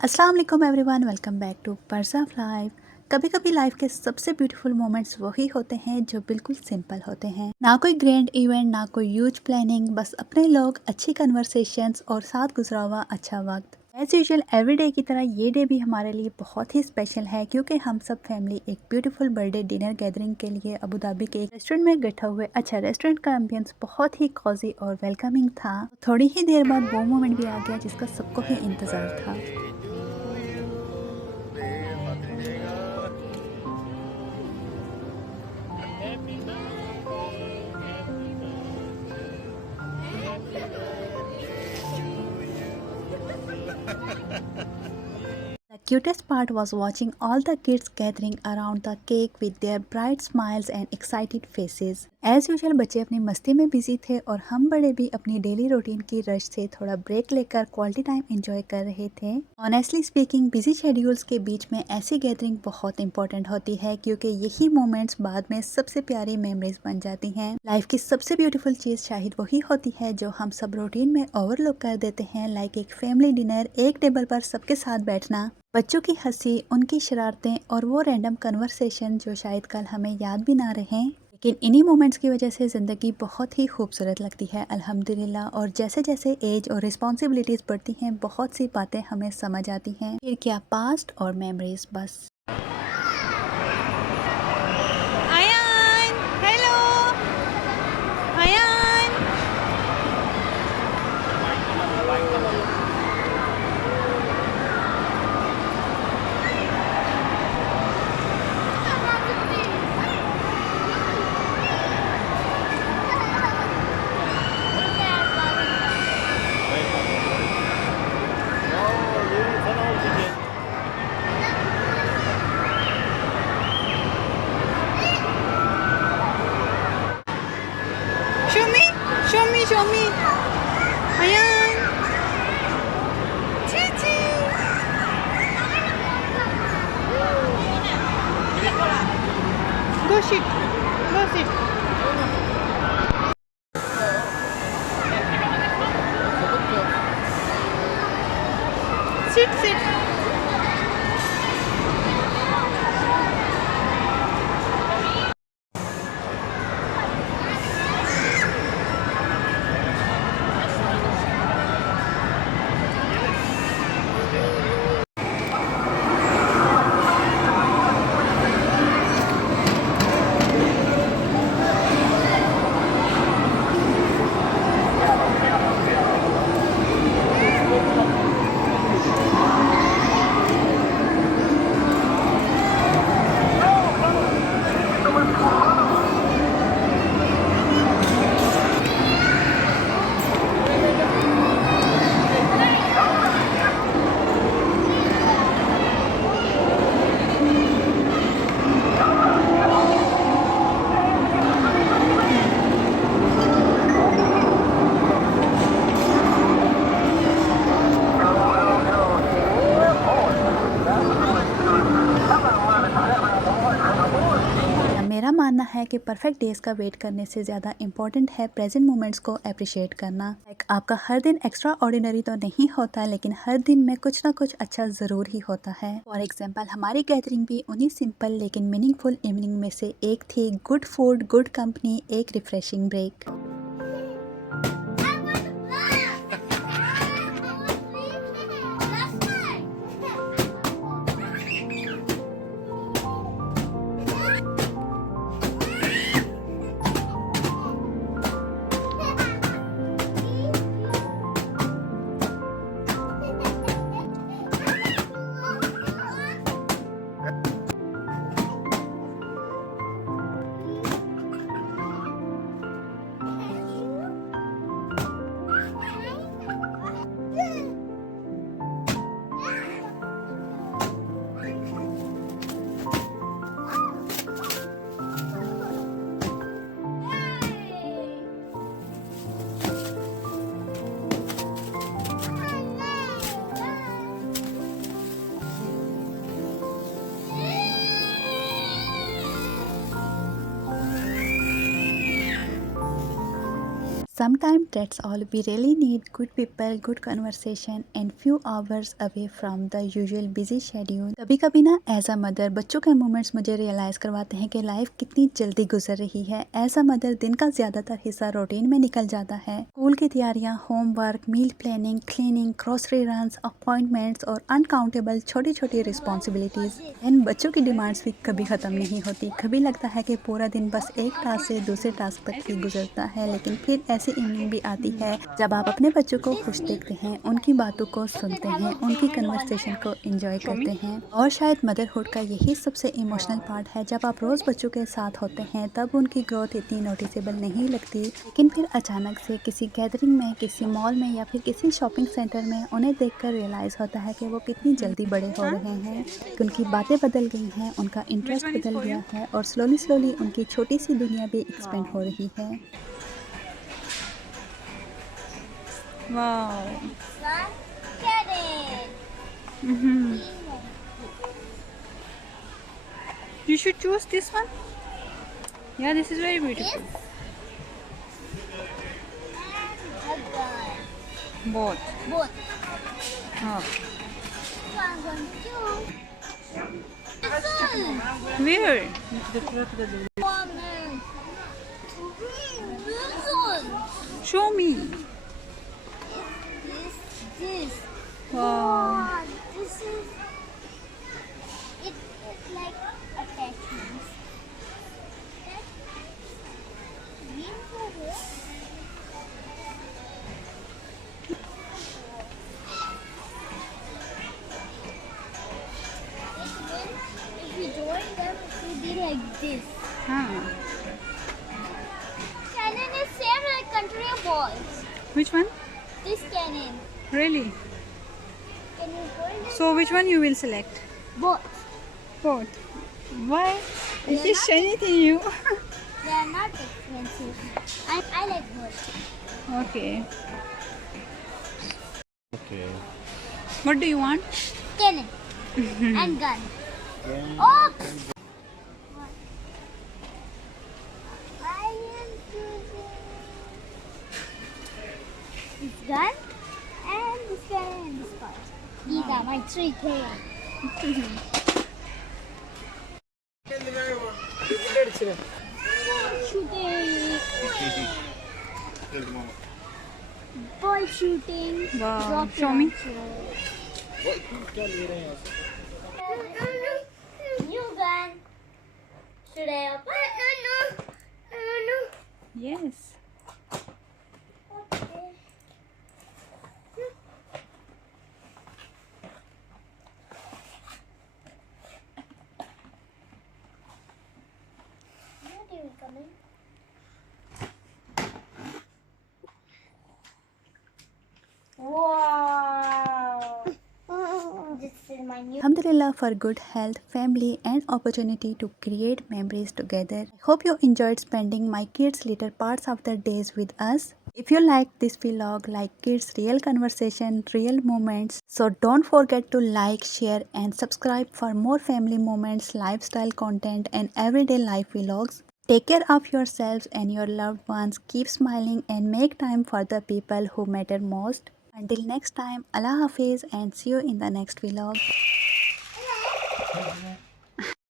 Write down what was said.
अस्सलाम वालेकुम everyone, welcome back to purse of life. कभी कभी लाइफ के सबसे ब्यूटीफुल मोमेंट्स वही होते हैं जो बिल्कुल सिंपल होते हैं। ना कोई ग्रैंड इवेंट, ना कोई ह्यूज प्लानिंग, बस अपने लोग, अच्छी कन्वर्सेशंस और साथ गुजरा हुआ अच्छा वक्त। एज यूजल एवरी डे की तरह ये डे भी हमारे लिए बहुत ही स्पेशल है क्योंकि हम सब फैमिली एक ब्यूटीफुल बर्थडे डिनर गैदरिंग के लिए अबू धाबी के एक रेस्टोरेंट में इकट्ठा हुए। अच्छा, रेस्टोरेंट का एम्बियंस बहुत ही कॉजी और वेलकमिंग था। थोड़ी ही देर बाद वो मोमेंट भी आ गया जिसका सबको ही इंतजार था। The cutest part was watching all the kids gathering around the cake with their bright smiles and excited faces. As usual, बच्चे अपनी मस्ती में बिजी थे और हम बड़े भी अपनी डेली रूटीन की रश से थोड़ा ब्रेक लेकर क्वालिटी टाइम एंजॉय कर रहे थे। ऑनेस्टली स्पीकिंग, बिजी शेड्यूल्स के बीच में ऐसी गैदरिंग बहुत इंपॉर्टेंट होती है क्योंकि यही मोमेंट्स बाद में सबसे प्यारी मेमोरीज बन जाती हैं। लाइफ की सबसे ब्यूटीफुल चीज शायद वही होती है जो हम सब रूटीन में ओवरलुक कर देते हैं, लाइक एक फैमिली डिनर, एक टेबल पर सबके साथ बैठना, बच्चों की हंसी, उनकी शरारतें और वो रैंडम कन्वर्सेशन जो शायद कल हमें याद भी ना रहें, लेकिन इन्हीं मोमेंट्स की वजह से ज़िंदगी बहुत ही खूबसूरत लगती है अल्हम्दुलिल्लाह। और जैसे जैसे एज और रिस्पॉन्सिबिलिटीज़ बढ़ती हैं, बहुत सी बातें हमें समझ आती हैं, फिर क्या पास्ट और मेमोरीज बस। Ayan! Hello! Ayan! Show me! Show me! Show me! Ayan! Chichi! Go sit! Go sit! Sit! Sit! मेरा मानना है कि परफेक्ट डेज का वेट करने से ज़्यादा इम्पोर्टेंट है प्रेजेंट मोमेंट्स को अप्रिशिएट करना। लाइक आपका हर दिन एक्स्ट्रा ऑर्डिनरी तो नहीं होता, लेकिन हर दिन में कुछ ना कुछ अच्छा ज़रूर ही होता है। फॉर एग्जाम्पल, हमारी गैदरिंग भी उन्हीं सिंपल लेकिन मीनिंगफुल इवनिंग में से एक थी। गुड फूड, गुड कंपनी, एक refreshing break. Sometimes that's all we really need, good people, good conversation and few hours away from the usual busy schedule. कभी कभी ना एज अ मदर बच्चों के मोमेंट्स मुझे रियलाइज़ करवाते हैं कि लाइफ कितनी जल्दी गुजर रही है। एज अ मदर दिन का ज़्यादातर हिस्सा रूटीन में निकल जाता है। स्कूल की तैयारियां, homework, meal planning, cleaning, grocery runs, appointments और अनकाउंटेबल छोटी छोटी रिस्पॉन्सिबिलिटीज़। इन बच्चों की डिमांड्स भी कभी ख़त्म नहीं होती। कभी लगता है कि पूरा दिन बस एक टास्क से दूसरे टास्क तक ही गुजरता है, लेकिन फिर ऐसी इवनिंग भी आती है जब आप अपने बच्चों को खुश देखते हैं, उनकी बातों को सुनते हैं, उनकी कन्वर्सेशन को एंजॉय करते हैं। और शायद मदरहुड का यही सबसे इमोशनल पार्ट है। जब आप रोज़ बच्चों के साथ होते हैं तब उनकी ग्रोथ इतनी नोटिसेबल नहीं लगती, लेकिन फिर अचानक से किसी गैदरिंग में, किसी मॉल में या फिर किसी शॉपिंग सेंटर में उन्हें देखकर रियलाइज़ होता है कि वो कितनी जल्दी बड़े हो रहे हैं, कि उनकी बातें बदल गई हैं, उनका इंटरेस्ट बदल गया है और स्लोली स्लोली उनकी छोटी सी दुनिया भी एक्सपेंड हो रही है। Wow. One carrot. Mm-hmm. You should choose this one. Yeah, this is very beautiful. And a gun. Both. Both. Oh. So I'm going to choose this one. Where? Woman. This one. Show me. This. Wow. Oh, this is. It's like attachments. Green color. If we join them, it will be like this. Huh. Cannon is same like country of balls. Which one? This cannon. Really? Can you hold it? So which one you will select? Both. Both. Why? They're It is not- shiny to you. They are not expensive. I like both. Okay. Okay. What do you want? Cannon and gun. Oops! I am choosing this gun and this cannon and this part. These are my three things. Shooting. Ball shooting. Wow. Rocket Show me. launcher. New gun. Should I open? No. Yes. Okay. Not even coming. Wow. This is my new. Alhamdulillah for good health, family and opportunity to create memories together. I hope you enjoyed spending my kids' later parts of the days with us. If you like this vlog, like kids' real conversation, real moments, so don't forget to like, share and subscribe for more family moments, lifestyle content and everyday life vlogs. Take care of yourselves and your loved ones. Keep smiling and make time for the people who matter most. Until next time, Allah Hafiz and see you in the next vlog.